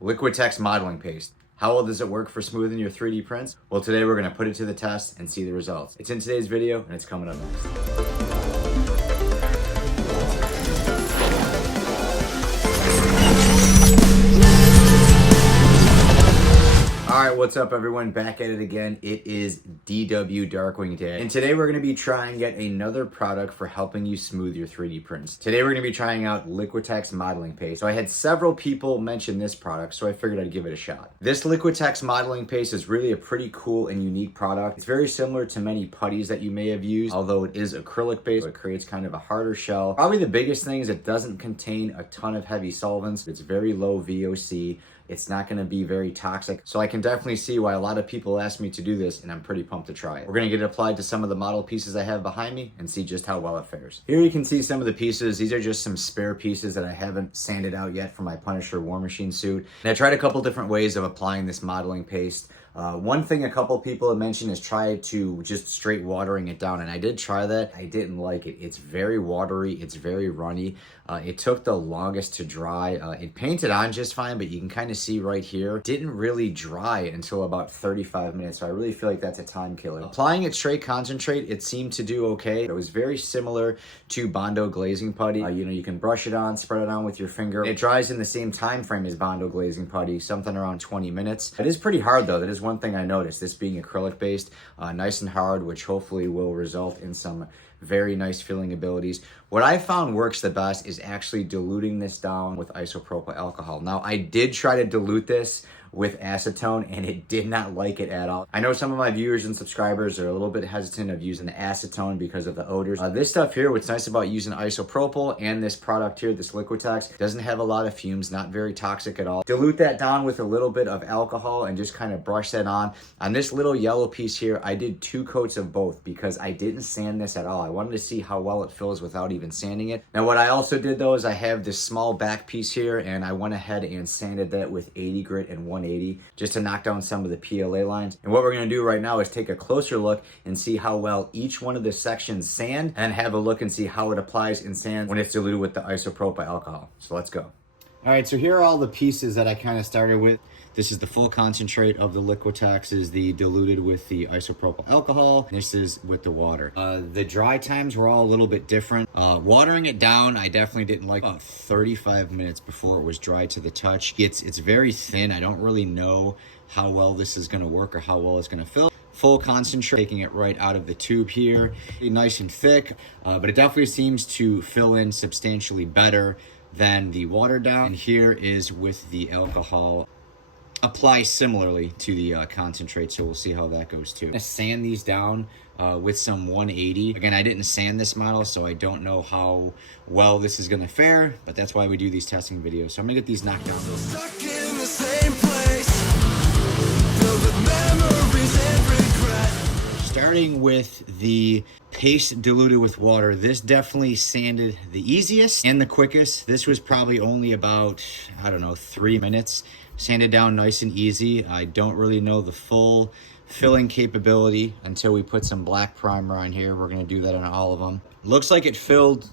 Liquitex modeling paste. How well does it work for smoothing your 3D prints? Well, today we're gonna put it to the test and see the results. It's in today's video and it's coming up next. Alright, what's up everyone? Back at it again. It is DW Darkwing Day. And today we're going to be trying yet another product for helping you smooth your 3D prints. Today we're going to be trying out Liquitex modeling paste. So I had several people mention this product, so I figured I'd give it a shot. This Liquitex modeling paste is really a pretty cool and unique product. It's very similar to many putties that you may have used, although it is acrylic based, so it creates kind of a harder shell. Probably the biggest thing is it doesn't contain a ton of heavy solvents. It's very low VOC. It's not going to be very toxic. So I can definitely see why a lot of people ask me to do this, and I'm pretty pumped to try it. We're going to get it applied to some of the model pieces I have behind me and see just how well it fares. Here you can see some of the pieces. These are just some spare pieces that I haven't sanded out yet for my Punisher War Machine suit. And I tried a couple different ways of applying this modeling paste. One thing a couple people have mentioned is try to just straight watering it down, and I did try that. I didn't like it. It's very watery, it's very runny. It took the longest to dry. It painted on just fine, but you can kind of see right here, it didn't really dry until about 35 minutes, so I really feel like that's a time killer. Applying it straight concentrate, it seemed to do okay. It was very similar to Bondo glazing putty. You can brush it on, spread it on with your finger. It dries in the same time frame as Bondo glazing putty, something around 20 minutes. It is pretty hard though. That is one thing I noticed, this being acrylic based, nice and hard, which hopefully will result in some very nice filling abilities. What I found works the best is actually diluting this down with isopropyl alcohol. Now, I did try to dilute this with acetone and it did not like it at all. I know some of my viewers and subscribers are a little bit hesitant of using the acetone because of the odors. This stuff here, what's nice about using isopropyl and this product here, this Liquitex, doesn't have a lot of fumes, not very toxic at all. Dilute that down with a little bit of alcohol and just kind of brush that on. On this little yellow piece here, I did 2 coats of both because I didn't sand this at all. I wanted to see how well it fills without even sanding it. Now what I also did though is I have this small back piece here and I went ahead and sanded that with 80 grit and 180 just to knock down some of the PLA lines. And what we're going to do right now is take a closer look and see how well each one of the sections sand, and have a look and see how it applies in sand when it's diluted with the isopropyl alcohol. So let's go. All right, so here are all the pieces that I kind of started with. This is the full concentrate of the Liquitex, is the diluted with the isopropyl alcohol. This is with the water. The dry times were all a little bit different. Watering it down, I definitely didn't like. About 35 minutes before it was dry to the touch. It's very thin. I don't really know how well this is going to work or how well it's going to fill. Full concentrate, taking it right out of the tube here. Nice and thick, but it definitely seems to fill in substantially better than the watered down. And here is with the alcohol. Apply similarly to the concentrate, so we'll see how that goes too. I'm gonna sand these down with some 180. Again, I didn't sand this model, so I don't know how well this is gonna fare, but that's why we do these testing videos. So I'm gonna get these knocked down. Stuck in the same place, filled with memories and regret. Starting with the paste diluted with water, this definitely sanded the easiest and the quickest. This was probably only about, I don't know, 3 minutes. Sanded down nice and easy. I don't really know the full filling capability until we put some black primer on here. We're gonna do that on all of them. Looks like it filled,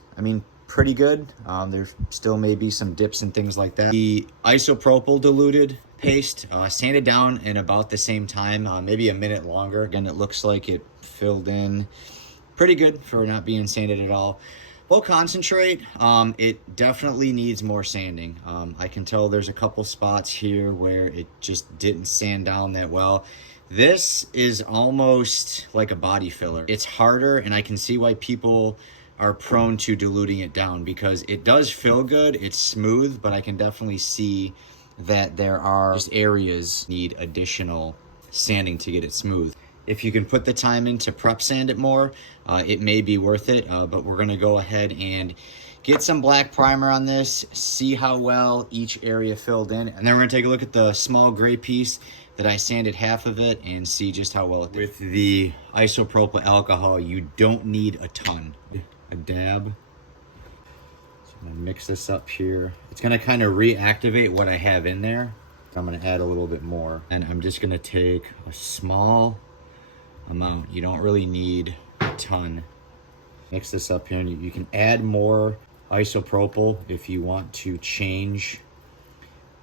pretty good. There still may be some dips and things like that. The isopropyl diluted paste, sanded down in about the same time, maybe a minute longer. Again, it looks like it filled in pretty good for not being sanded at all. Full concentrate, it definitely needs more sanding. I can tell there's a couple spots here where it just didn't sand down that well. This is almost like a body filler. It's harder, and I can see why people are prone to diluting it down because it does feel good, it's smooth, but I can definitely see that there are just areas need additional sanding to get it smooth. If you can put the time in to prep sand it more, it may be worth it, but we're gonna go ahead and get some black primer on this, see how well each area filled in, and then we're gonna take a look at the small gray piece that I sanded half of it and see just how well it did. With the isopropyl alcohol, you don't need a ton. A dab. So I'm gonna mix this up here. It's gonna kind of reactivate what I have in there. So I'm gonna add a little bit more. And I'm just gonna take a small amount. You don't really need a ton. Mix this up here, and you can add more isopropyl if you want to change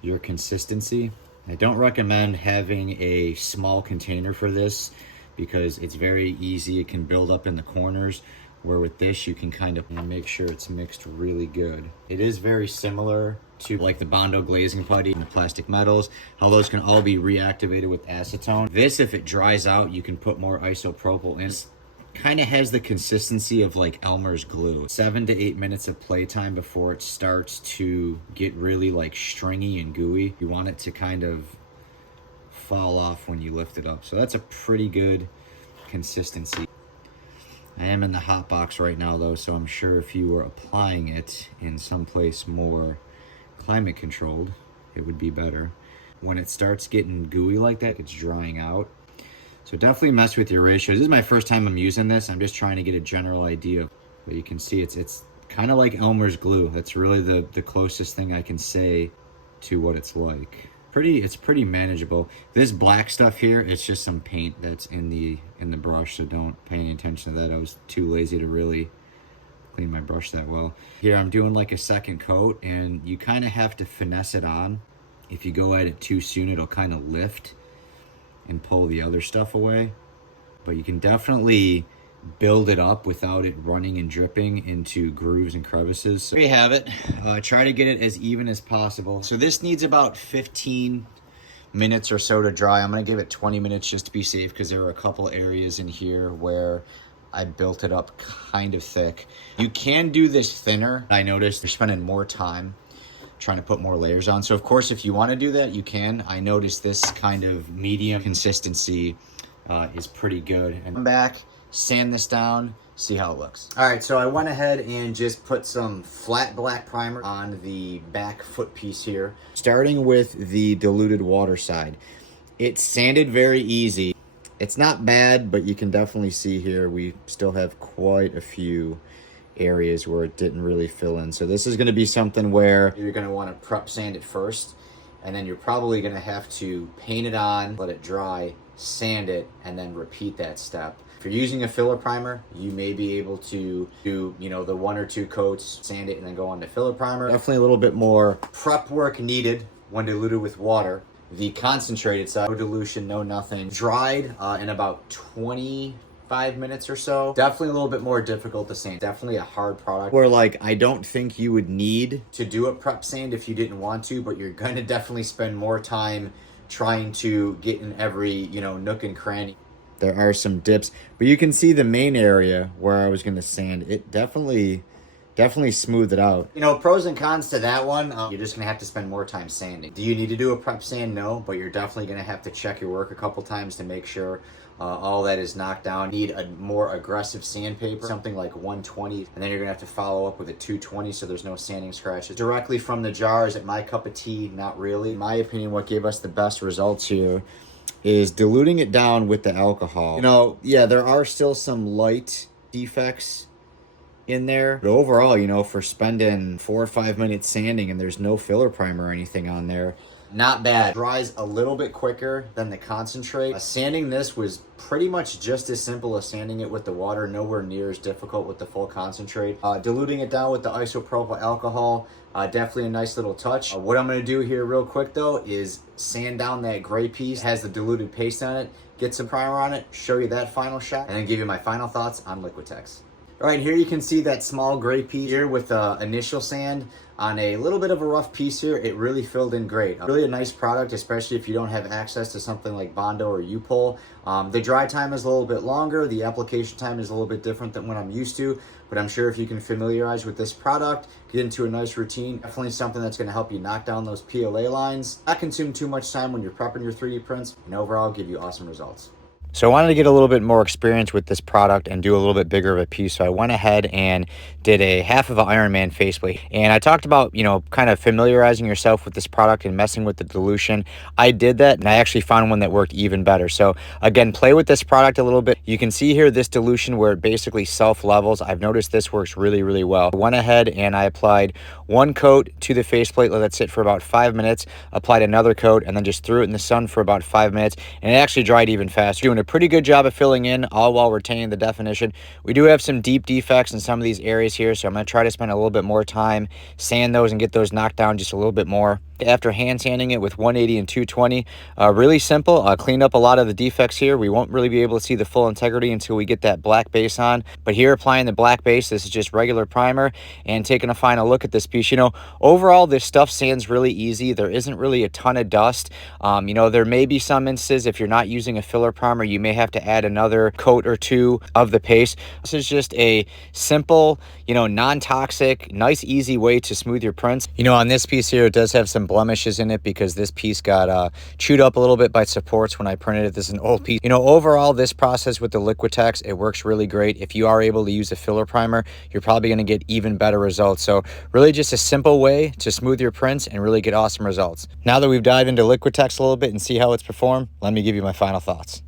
your consistency. I don't recommend having a small container for this because it's very easy. It can build up in the corners, where with this you can kind of make sure it's mixed really good. It is very similar to like the Bondo glazing putty and the plastic metals, how those can all be reactivated with acetone. This, if it dries out, you can put more isopropyl in. Kind of has the consistency of like Elmer's glue. 7 to 8 minutes of playtime before it starts to get really like stringy and gooey. You want it to kind of fall off when you lift it up. So that's a pretty good consistency. I am in the hot box right now though, so I'm sure if you were applying it in someplace more climate controlled, it would be better. When it starts getting gooey like that, it's drying out. So definitely mess with your ratios. This is my first time I'm using this. I'm just trying to get a general idea. But you can see it's kind of like Elmer's glue. That's really the closest thing I can say to what it's like. It's pretty manageable. This black stuff here, it's just some paint that's in the brush, so don't pay any attention to that. I was too lazy to really clean my brush that well. Here I'm doing like a second coat, and you kind of have to finesse it on. If you go at it too soon, it'll kind of lift and pull the other stuff away. But you can definitely build it up without it running and dripping into grooves and crevices. So there you have it. Try to get it as even as possible. So this needs about 15 minutes or so to dry. I'm gonna give it 20 minutes just to be safe, because there are a couple areas in here where I built it up kind of thick. You can do this thinner. I noticed you're spending more time trying to put more layers on. So of course, if you want to do that, you can. I noticed this kind of medium consistency is pretty good. And come back, sand this down, see how it looks. All right, so I went ahead and just put some flat black primer on the back foot piece here. Starting with the diluted water side. It sanded very easy. It's not bad, but you can definitely see here we still have quite a few areas where it didn't really fill in. So this is going to be something where you're going to want to prep sand it first, and then you're probably going to have to paint it on, let it dry, sand it, and then repeat that step. If you're using a filler primer, you may be able to do, the 1 or 2 coats, sand it, and then go on to filler primer. Definitely a little bit more prep work needed when diluted with water. The concentrated side, no dilution, no nothing. Dried in about 25 minutes or so. Definitely a little bit more difficult to sand. Definitely a hard product where I don't think you would need to do a prep sand if you didn't want to, but you're going to definitely spend more time trying to get in every, nook and cranny. There are some dips, but you can see the main area where I was going to sand. It definitely smooth it out. Pros and cons to that one. You're just gonna have to spend more time sanding. Do you need to do a prep sand? No, but you're definitely gonna have to check your work a couple times to make sure all that is knocked down. Need a more aggressive sandpaper, something like 120, and then you're gonna have to follow up with a 220 so there's no sanding scratches. Directly from the jar, is it my cup of tea? Not really. In my opinion, what gave us the best results here is diluting it down with the alcohol. Yeah, there are still some light defects in there, but overall, for spending 4 or 5 minutes sanding and there's no filler primer or anything on there, not bad. Dries a little bit quicker than the concentrate. Sanding this was pretty much just as simple as sanding it with the water, nowhere near as difficult with the full concentrate. Diluting it down with the isopropyl alcohol, definitely a nice little touch. What I'm going to do here real quick though is sand down that gray piece. It has the diluted paste on it, get some primer on it, show you that final shot, and then give you my final thoughts on Liquitex. All right, here you can see that small gray piece here with initial sand on a little bit of a rough piece here. It really filled in great. Really a nice product, especially if you don't have access to something like Bondo or U-Pole. The dry time is a little bit longer. The application time is a little bit different than what I'm used to, but I'm sure if you can familiarize with this product, get into a nice routine, definitely something that's going to help you knock down those PLA lines, not consume too much time when you're prepping your 3D prints, and overall give you awesome results. So I wanted to get a little bit more experience with this product and do a little bit bigger of a piece. So I went ahead and did a half of an Iron Man faceplate. And I talked about, kind of familiarizing yourself with this product and messing with the dilution. I did that and I actually found one that worked even better. So again, play with this product a little bit. You can see here this dilution where it basically self-levels. I've noticed this works really, really well. I went ahead and I applied 1 coat to the faceplate, let it sit for about 5 minutes, applied another coat, and then just threw it in the sun for about 5 minutes. And it actually dried even faster. Doing a pretty good job of filling in, all while retaining the definition. We do have some deep defects in some of these areas here, so I'm going to try to spend a little bit more time, sand those, and get those knocked down just a little bit more. after hand sanding it with 180 and 220. Really simple. Clean up a lot of the defects here. We won't really be able to see the full integrity until we get that black base on. But here, applying the black base, this is just regular primer, and taking a final look at this piece. You know, overall, this stuff sands really easy. There isn't really a ton of dust. You know, there may be some instances, if you're not using a filler primer, you may have to add another coat or two of the paste. This is just a simple, you know, non-toxic, nice, easy way to smooth your prints. You know, on this piece here, it does have some blemishes in it because this piece got chewed up a little bit by supports when I printed it. This is an old piece. You know, overall, this process with the Liquitex, it works really great. If you are able to use a filler primer, you're probably going to get even better results. So really just a simple way to smooth your prints and really get awesome results. Now that we've dived into Liquitex a little bit and see how it's performed, let me give you my final thoughts.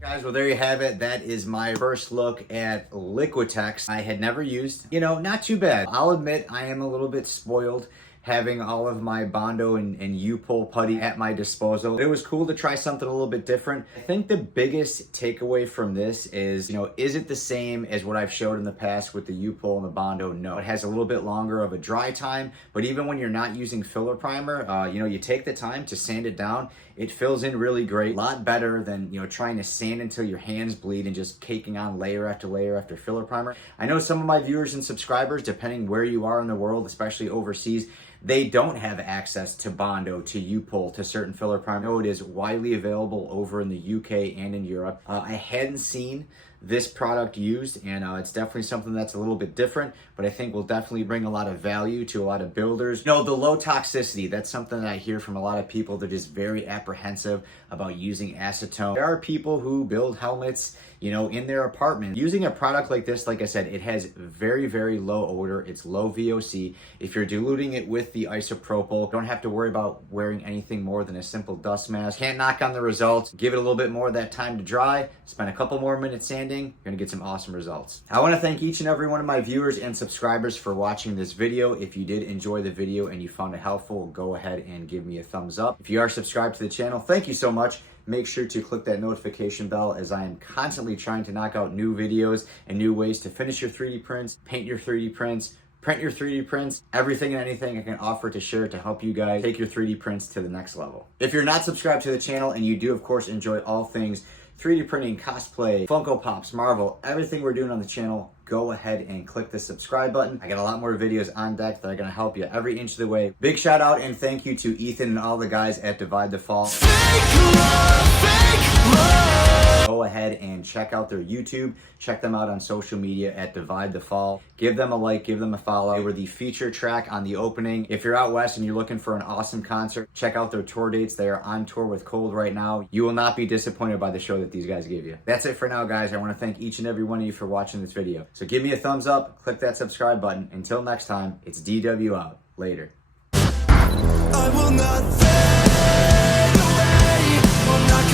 Guys, well, there you have it. That is my first look at Liquitex. I had never used, you know, not too bad. I'll admit I am a little bit spoiled having all of my Bondo and U-pull putty at my disposal. It was cool to try something a little bit different. I think the biggest takeaway from this is, you know, is it the same as what I've showed in the past with the U-pull and the Bondo? No, it has a little bit longer of a dry time, but even when you're not using filler primer, you know, you take the time to sand it down, it fills in really great. A lot better than, you know, trying to sand until your hands bleed and just caking on layer after layer after filler primer. I know some of my viewers and subscribers, depending where you are in the world, especially overseas, they don't have access to Bondo, to U-pull, to certain filler primer. I know it is widely available over in the UK and in Europe. I hadn't seen this product used, and it's definitely something that's a little bit different, but I think will definitely bring a lot of value to a lot of builders. You know, the low toxicity, that's something that I hear from a lot of people. They're just very apprehensive about using acetone. There are people who build helmets, you know, in their apartment. Using a product like this, like I said, it has very, very low odor. It's low VOC. If you're diluting it with the isopropyl, don't have to worry about wearing anything more than a simple dust mask. Can't knock on the results. Give it a little bit more of that time to dry. Spend a couple more minutes sanding. You're gonna get some awesome results. I wanna thank each and every one of my viewers and subscribers for watching this video. If you did enjoy the video and you found it helpful, go ahead and give me a thumbs up. If you are subscribed to the channel, thank you so much. Make sure to click that notification bell, as I am constantly trying to knock out new videos and new ways to finish your 3D prints, paint your 3D prints, print your 3D prints, everything and anything I can offer to share to help you guys take your 3D prints to the next level. If you're not subscribed to the channel and you do, of course, enjoy all things 3D printing, cosplay, Funko Pops, Marvel, everything we're doing on the channel, go ahead and click the subscribe button. I got a lot more videos on deck that are gonna help you every inch of the way. Big shout out and thank you to Ethan and all the guys at Divide the Fall. Go ahead and check out their YouTube. Check them out on social media at Divide the Fall. Give them a like, give them a follow. They were the feature track on the opening. If you're out west and you're looking for an awesome concert, check out their tour dates. They are on tour with Cold right now. You will not be disappointed by the show that these guys give you. That's it for now, guys. I want to thank each and every one of you for watching this video. So give me a thumbs up, click that subscribe button. Until next time, it's DW out. Later. I will not fade away.